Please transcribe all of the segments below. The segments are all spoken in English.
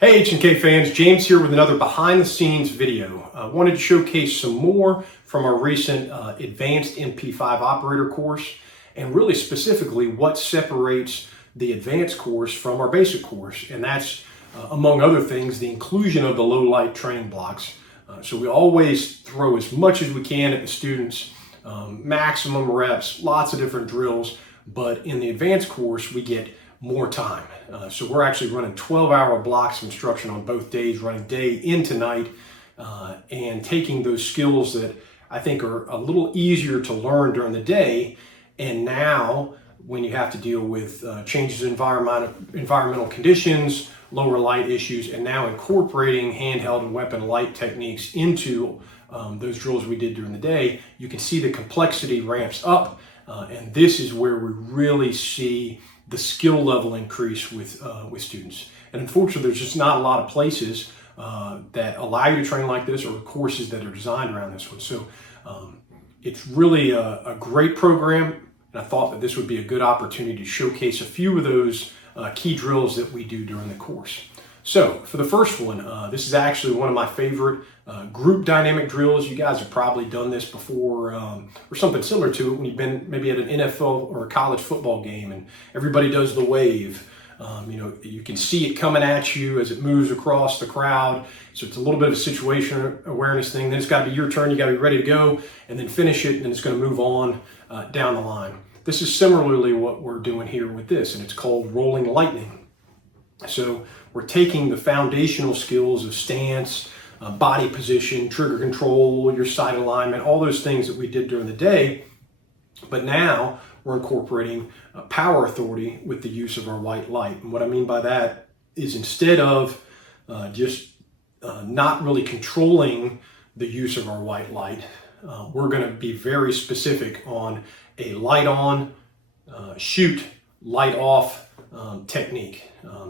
Hey H&K fans, James here with another behind the scenes video. I wanted to showcase some more from our recent Advanced MP5 Operator Course, and really specifically what separates the Advanced course from our Basic course. And that's, among other things, the inclusion of the low light training blocks. So we always throw as much as we can at the students, maximum reps, lots of different drills, but in the Advanced course we get more time. So we're actually running 12-hour blocks of instruction on both days, running day into night, and taking those skills that I think are a little easier to learn during the day. And now when you have to deal with changes in environmental conditions, lower light issues, and now incorporating handheld and weapon light techniques into those drills we did during the day, you can see the complexity ramps up. And this is where we really see the skill level increase with students. And unfortunately, there's just not a lot of places that allow you to train like this, or courses that are designed around this one. So it's really a great program, and I thought that this would be a good opportunity to showcase a few of those key drills that we do during the course. So for the first one, this is actually one of my favorite group dynamic drills. You guys have probably done this before, or something similar to it when you've been maybe at an NFL or a college football game and everybody does the wave. You can see it coming at you as it moves across the crowd. So it's a little bit of a situation awareness thing. Then it's got to be your turn. You got to be ready to go and then finish it, and then it's going to move on down the line. This is similarly what we're doing here with this, and it's called rolling lightning. So we're taking the foundational skills of stance, body position, trigger control, your sight alignment, all those things that we did during the day, but now we're incorporating power authority with the use of our white light. And what I mean by that is, instead of just not really controlling the use of our white light, we're going to be very specific on a light on, shoot, light off technique.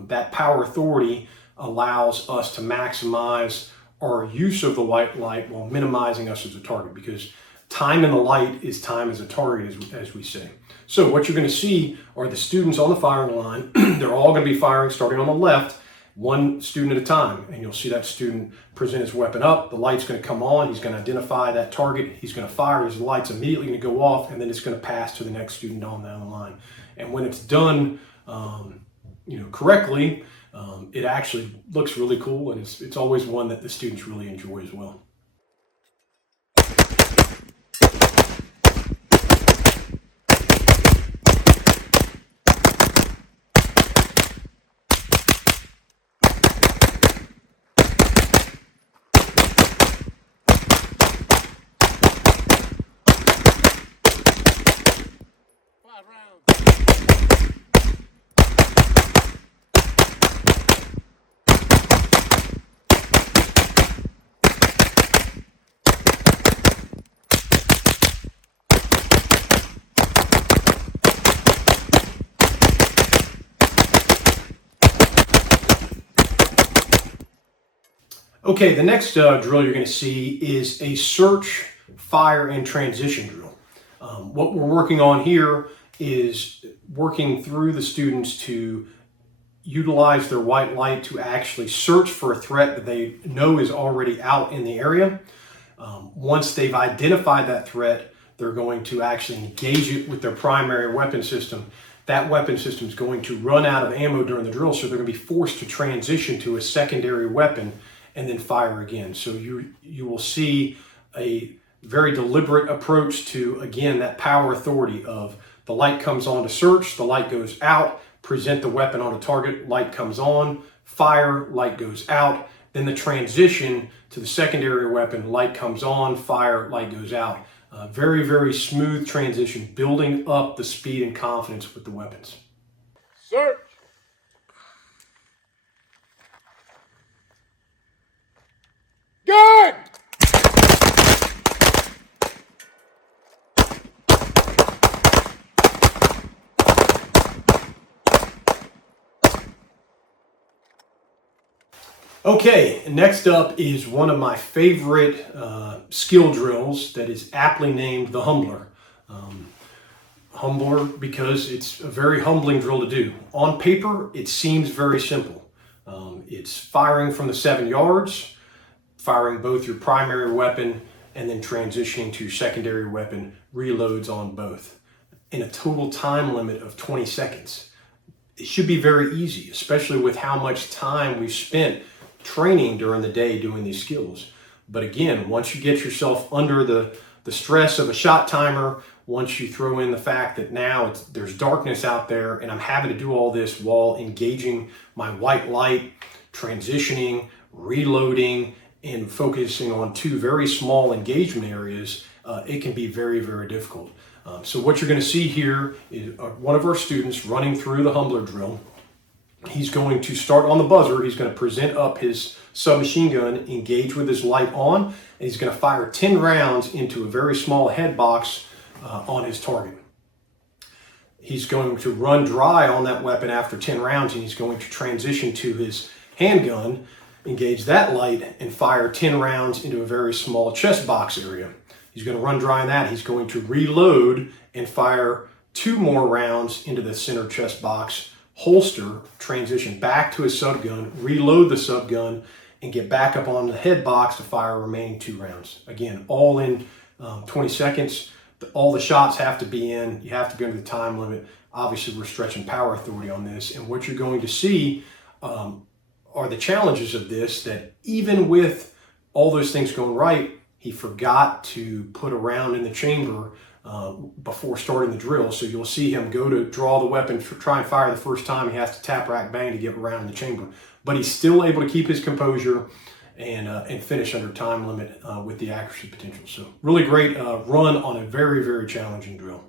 That power authority allows us to maximize our use of the white light while minimizing us as a target, because time in the light is time as a target, as we say. So what you're going to see are the students on the firing line. They're all going to be firing starting on the left, one student at a time, and you'll see that student present his weapon up. The light's going to come on. He's going to identify that target. He's going to fire. His light's immediately going to go off, and then it's going to pass to the next student on down the line. And when it's done correctly, it actually looks really cool, and it's always one that the students really enjoy as well. Okay, the next drill you're going to see is a search, fire, and transition drill. What we're working on here is working through the students to utilize their white light to actually search for a threat that they know is already out in the area. Once they've identified that threat, they're going to actually engage it with their primary weapon system. That weapon system is going to run out of ammo during the drill, so they're going to be forced to transition to a secondary weapon and then fire again. So you will see a very deliberate approach to, again, that power authority of the light comes on to search, the light goes out, present the weapon on a target, light comes on, fire, light goes out, then the transition to the secondary weapon, light comes on, fire, light goes out. Very, very smooth transition, building up the speed and confidence with the weapons. Search. Good! Okay, next up is one of my favorite skill drills that is aptly named the Humbler. Humbler because it's a very humbling drill to do. On paper, it seems very simple. It's firing from the 7 yards, firing both your primary weapon, and then transitioning to your secondary weapon, reloads on both, in a total time limit of 20 seconds. It should be very easy, especially with how much time we've spent training during the day doing these skills. But again, once you get yourself under the stress of a shot timer, once you throw in the fact that now there's darkness out there and I'm having to do all this while engaging my white light, transitioning, reloading, and focusing on 2 very small engagement areas, it can be very, very difficult. So what you're going to see here is one of our students running through the Humbler drill. He's going to start on the buzzer. He's going to present up his submachine gun, engage with his light on, and he's going to fire 10 rounds into a very small head box on his target. He's going to run dry on that weapon after 10 rounds, and he's going to transition to his handgun, engage that light, and fire 10 rounds into a very small chest box area. He's going to run dry on that. He's going to reload and fire 2 more rounds into the center chest box, holster, transition back to his subgun, reload the subgun, and get back up on the head box to fire remaining 2 rounds. Again, all in 20 seconds. All the shots have to be in. You have to be under the time limit. Obviously, we're stretching power authority on this. And what you're going to see are the challenges of this, that even with all those things going right, he forgot to put a round in the chamber before starting the drill. So you'll see him go to draw the weapon, try and fire the first time. He has to tap, rack, bang to get a round in the chamber. But he's still able to keep his composure and finish under time limit with the accuracy potential. So really great run on a very, very challenging drill.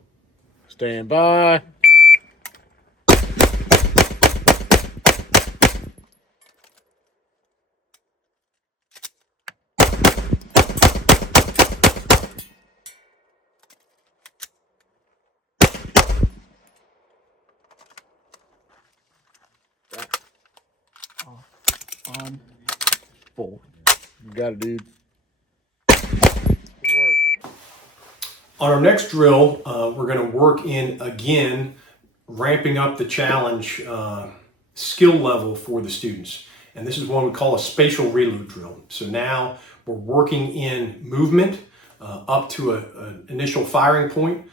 Stand by. On 4. You got it, dude. Good work. On our next drill, we're going to work in, again, ramping up the challenge skill level for the students. And this is one we call a spatial reload drill. So now we're working in movement up to an initial firing point,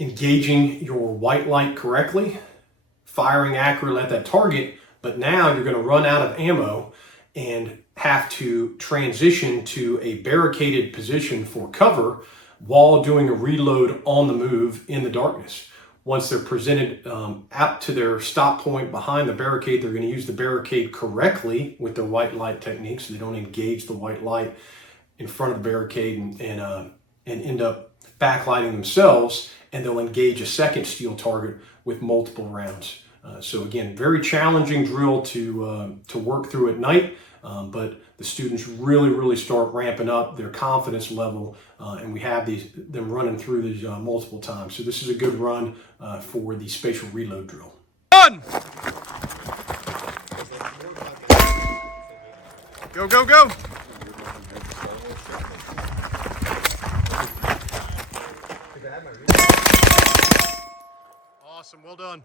engaging your white light correctly, firing accurately at that target. But now you're going to run out of ammo and have to transition to a barricaded position for cover while doing a reload on the move in the darkness. Once they're presented out to their stop point behind the barricade, they're going to use the barricade correctly with their white light technique, so they don't engage the white light in front of the barricade and end up backlighting themselves, and they'll engage a second steel target with multiple rounds. So again, very challenging drill to work through at night, but the students really start ramping up their confidence level, and we have them running through these multiple times. So this is a good run for the spatial reload drill. Run! Go, go, go! Awesome, well done.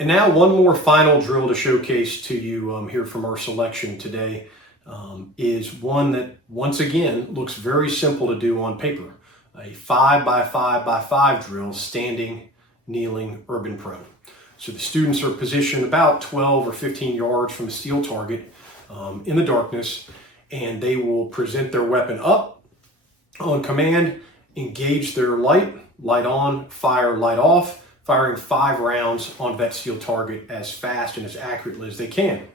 And now one more final drill to showcase to you here from our selection today is one that, once again, looks very simple to do on paper. A 5x5x5 drill, standing, kneeling, urban prone. So the students are positioned about 12 or 15 yards from a steel target in the darkness, and they will present their weapon up on command, engage their light on, fire, light off, firing 5 rounds onto that steel target as fast and as accurately as they can.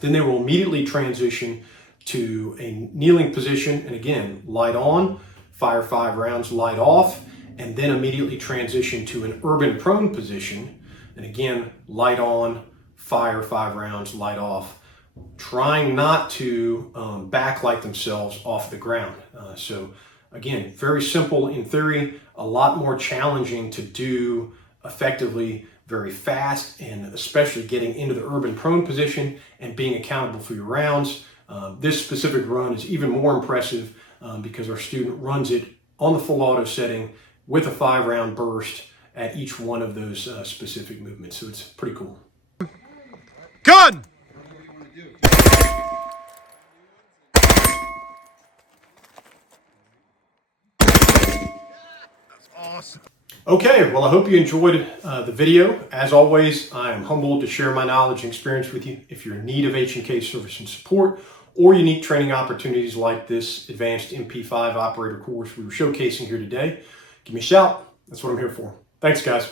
Then they will immediately transition to a kneeling position, and again, light on, fire 5 rounds, light off, and then immediately transition to an urban prone position, and again, light on, fire 5 rounds, light off, trying not to backlight themselves off the ground. So again, very simple in theory, a lot more challenging to do effectively, very fast, and especially getting into the urban prone position and being accountable for your rounds. This specific run is even more impressive because our student runs it on the full auto setting with a 5-round burst at each one of those specific movements. So it's pretty cool. Gun! That's awesome. Okay, well, I hope you enjoyed the video. As always, I am humbled to share my knowledge and experience with you. If you're in need of H&K service and support or unique training opportunities like this Advanced MP5 Operator course we were showcasing here today, give me a shout. That's what I'm here for. Thanks, guys.